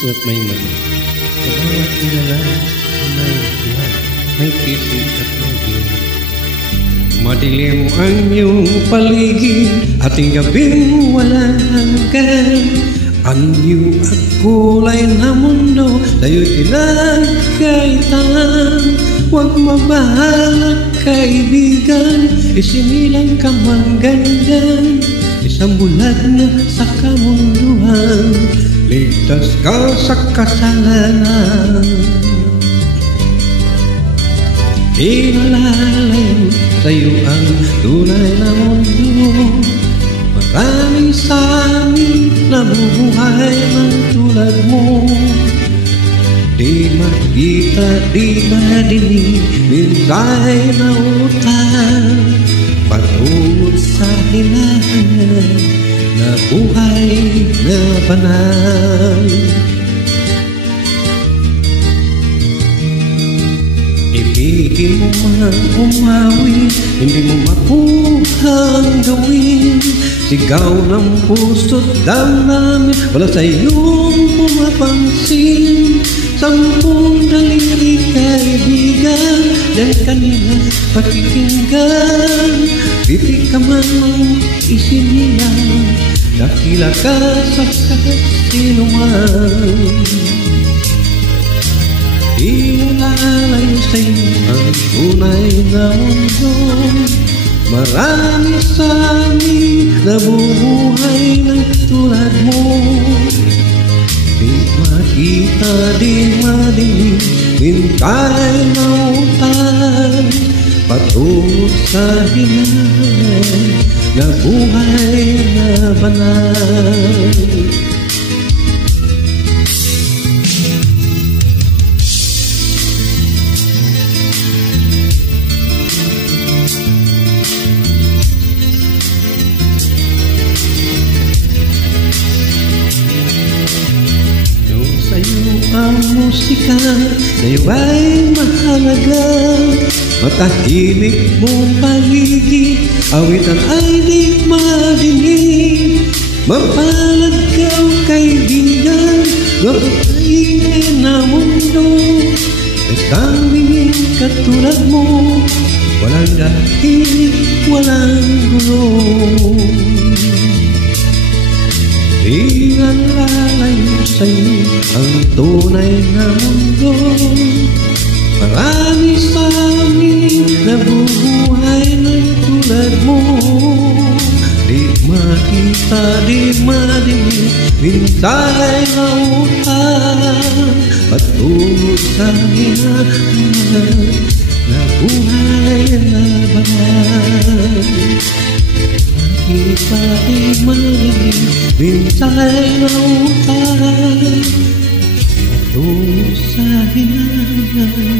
at may mali. Sa bawat nilalang may buhay, may pipi at may dilim. Madilim ang iyong paligid, ating gabing walang hanggan. Anyo at kulay na mundo, layo'y pinagkaitan. Huwag mabahala kaibigan, isinilang ka mang ganyan. Isang bulag na sa kamunduhan, ligtas ka sa kasalanan. Inalalayo sa'yo ang tunay na mundo. Marami sa amin nabubuhay ng tulad mo. Di makita, di madinig, minsay na utang. Patungo sa hinahanap na buhay na banal. Ibigin mo man umawi, hindi mo makuhang gawin. Sigaw ng puso't damdamin, wala sa iyong pumapansin. 10 daliri kaibigan, dahil kanila pakikinggan. Titik ka man ang isinilang, dakila ka sa sinuman. Ilalayo sa'yo ang tunay na mundo. Marami sa amin nabubuhay ng tulad mo. Di makita, di madinig, hintay na utang. Patungo sa hinahanap na buhay na banal. Ang musika sa'yo ay mahalaga. Matahimik mong paligid, awitan ay di madinig. Mapalad ka kaibigan, napakaingay na mundo. Isang bingin katulad mo, walang dahil, walang gulo. Di nalalayo sa'yo ang tunay na mundo. Marami sa amin nabubuhay ng tulad mo. Di makita, di madinig, hintay na utang. Patungo sa hinahanap na buhay na banal. Kita di madinig, hintay na utang. Patungo sa hinahanap